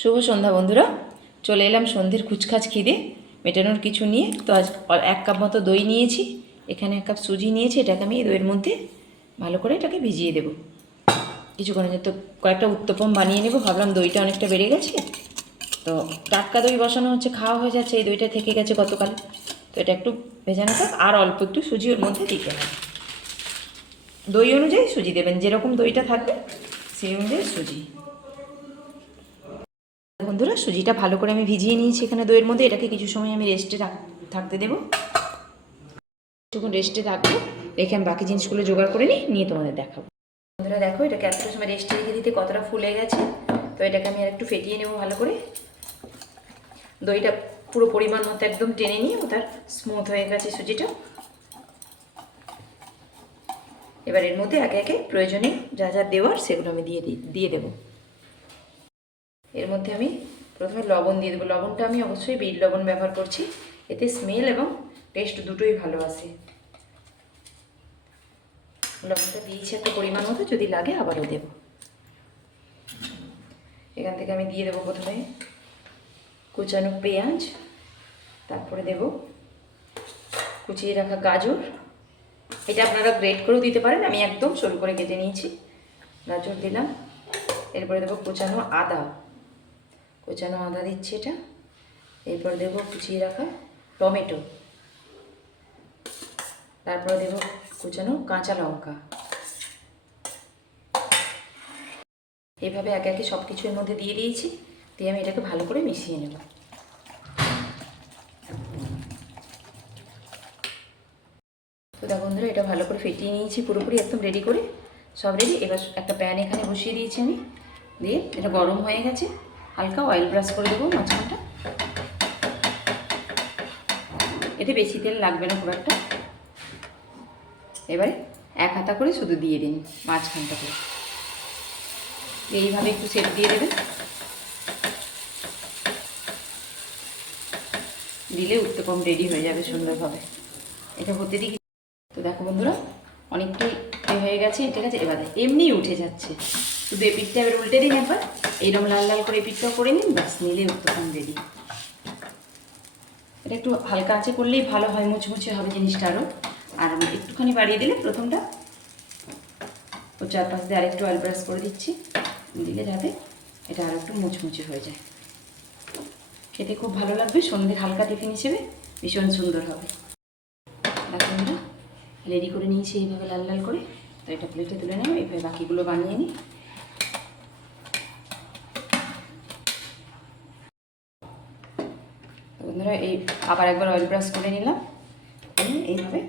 শুভ সন্ধ্যা বন্ধুরা। চলে এলাম সন্ধ্যের কুচকাচ খিদে, মেটানোর কিছু নিয়ে। তো আজ এক কাপ মতো দই নিয়েছি, এখানে এক কাপ সুজি নিয়েছি, এটাকে আমি দইয়ের মধ্যে ভালো করে এটাকে ভিজিয়ে দেবো। কিছুক্ষণের জন্য তো কয়েকটা উত্তপম বানিয়ে নেব, ভাবলাম দইটা অনেকটা বেড়ে গেছে। তো টাটকা দই বসানো হচ্ছে, খাওয়া হয়ে যাচ্ছে, এই দইটা থেকে গেছে গতকাল। তো এটা একটু ভেজানো থাক, আর অল্প একটু সুজি ওর মধ্যে দিতে হবে। দই অনুযায়ী সুজি দেবেন, যেরকম দইটা থাকবে, সেই অনুযায়ী সুজি। বন্ধুরা, সুজিটা ভালো করে আমি ভিজিয়ে নিয়েছি এখানে দইয়ের মধ্যে। এটাকে কিছু সময় আমি রেস্টে থাকতে দেবো। কিছুক্ষণ রেস্টে থাকব। রেখে আমি বাকি জিনিসগুলো জোগাড় করে নিই, নিয়ে তোমাদের দেখাবো। বন্ধুরা, দেখো, এটাকে এতটা সময় রেস্টে রেখে দিতে কতটা ফুলে গেছে। তো এটাকে আমি আর একটু ফেটিয়ে নেব ভালো করে। দইটা পুরো পরিমাণ মতো একদম টেনে নিয়ে ওটার স্মুথ হয়ে গেছে সুজিটা। এবার এর মধ্যে একে একে প্রয়োজনে যা যা দেওয়ার সেগুলো আমি দিয়ে দিয়ে দেবো। এর মধ্যে আমি প্রথমে লবণ দিয়ে দেবো। লবণটা আমি অবশ্যই বিট লবণ ব্যবহার করছি। এতে স্মেল এবং টেস্ট দুটোই ভালো আসে। লবণটা দিয়েছি একটা পরিমাণ মতো, যদি লাগে আবারও দেব। এখান থেকে আমি দিয়ে দেবো প্রথমে কুচানো পেঁয়াজ, তারপরে দেব কুচিয়ে রাখা গাজর। এটা আপনারা গ্রেট করেও দিতে পারেন, আমি একদম সরু করে কেটে নিয়েছি। গাজর দিলাম, এরপরে দেবো কুচানো আদা। কুচানো আদা দিচ্ছি এটা। এরপর দেবো কুচিয়ে রাখা টমেটো। তারপরে দেবো কুচানো কাঁচা লঙ্কা। এভাবে একে একে সব কিছুর মধ্যে দিয়ে দিয়েছি। দিয়ে আমি এটাকে ভালো করে মিশিয়ে নেব। তো দেখো বন্ধুরা, এটা ভালো করে ফেটিয়ে নিয়েছি পুরোপুরি একদম রেডি করে। সব রেডি এবার একটা প্যান এখানে বসিয়ে দিয়েছি আমি। দিয়ে এটা গরম হয়ে গেছে। হালকা অয়েল ব্রাশ করে দেবো মাঝখানটা। এতে বেশি তেল লাগবে না খুব একটা। এবারে এক হাতা করে শুধু দিয়ে দিন মাঝখানটা করে। এইভাবে একটু সেট দিয়ে দেবেন। দিলে উত্তপম রেডি হয়ে যাবে সুন্দরভাবে। এটা হতে দিই তো দেখো বন্ধুরা, অনেকটাই হয়ে গেছে, ঠিক আছে? এবারে এমনিই উঠে যাচ্ছে। শুধু এপিটটা এবার উল্টে দিন একবার। এইরকম লাল লাল করে এপিটটাও করে নিন, ব্যাস, নিলে উত্তপম রেডি। এটা একটু হালকা আঁচে করলেই ভালো হয়, মুচমুচে হবে জিনিসটা আরও আর একটুখানি বাড়িয়ে দিলে প্রথমটা। ও চারপাশ দিয়ে আরেকটু অয়েল ব্রাশ করে দিচ্ছি। দিলে যাতে এটা আরও একটু মুচমুচে হয়ে যায়। খেতে খুব ভালো লাগবে, সন্ধ্যের হালকা টিফিন হিসেবে ভীষণ সুন্দর হবে। রেডি করে নিয়েছি এইভাবে লাল লাল করে। তো এটা প্লেটে তুলে নেব এইভাবে বাকিগুলো বানিয়ে নিই। বন্ধুরা, এই আবার একবার অয়েল ব্রাশ করে নিলাম। এইভাবে।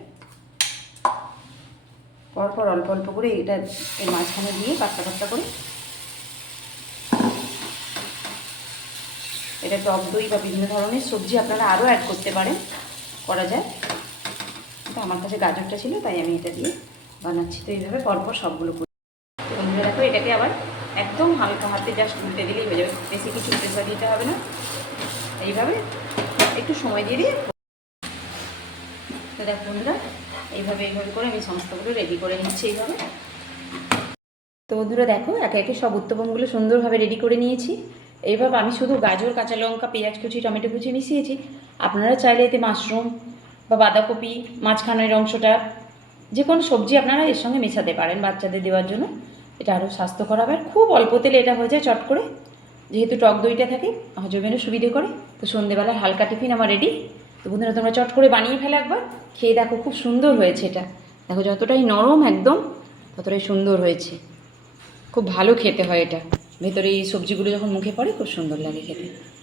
পরপর অল্প অল্প করে এটা এর মাঝখানে দিয়ে পাতলা পাতলা করে এটা টক দই বা বিভিন্ন ধরনের সবজি আপনারা আরও অ্যাড করতে পারেন, করা যায়। তো আমার কাছে গাজরটা ছিল, তাই আমি এটা দিয়ে বানাচ্ছি। তো এইভাবে পরপর সবগুলো করি। বন্ধুরা, দেখো, এটাকে আবার একদম হালকা হাতে জাস্ট উল্টে দিলেই হয়ে যাবে। বেশি কিছু প্রেসার দিতে হবে না। এইভাবে একটু সময় দিয়ে দিয়ে দেখ বন্ধুরা, এইভাবে এইভাবে করে আমি সমস্তগুলো রেডি করে নিচ্ছি এইভাবে। তো বন্ধুরা দেখো, একে একে সব উত্তপমগুলো সুন্দরভাবে রেডি করে নিয়েছি। এইভাবে আমি শুধু গাজর, কাঁচা লঙ্কা, পেঁয়াজ কুচি, টমেটো কুচি মিশিয়েছি। আপনারা চাইলে এতে মাশরুম বা বাঁধাকপি, মাঝখানের অংশটা যে কোনো সবজি আপনারা এর সঙ্গে মেশাতে পারেন বাচ্চাদের দেওয়ার জন্য। এটা আরও স্বাস্থ্যকর হবে। আর খুব অল্প তেলে এটা হয়ে যায় চট করে। যেহেতু টক দইটা থাকে, হজমেরও সুবিধে করে। তো সন্ধেবেলার হালকা টিফিন আমার রেডি তো বন্ধুরা, তোমরা চট করে বানিয়ে ফেলে একবার। খেয়ে দেখো, খুব সুন্দর হয়েছে এটা। দেখো, যতটাই নরম একদম, ততটাই সুন্দর হয়েছে। খুব ভালো খেতে হয় এটা। ভেতরে এই সবজিগুলো যখন মুখে পড়ে, খুব সুন্দর লাগে খেতে।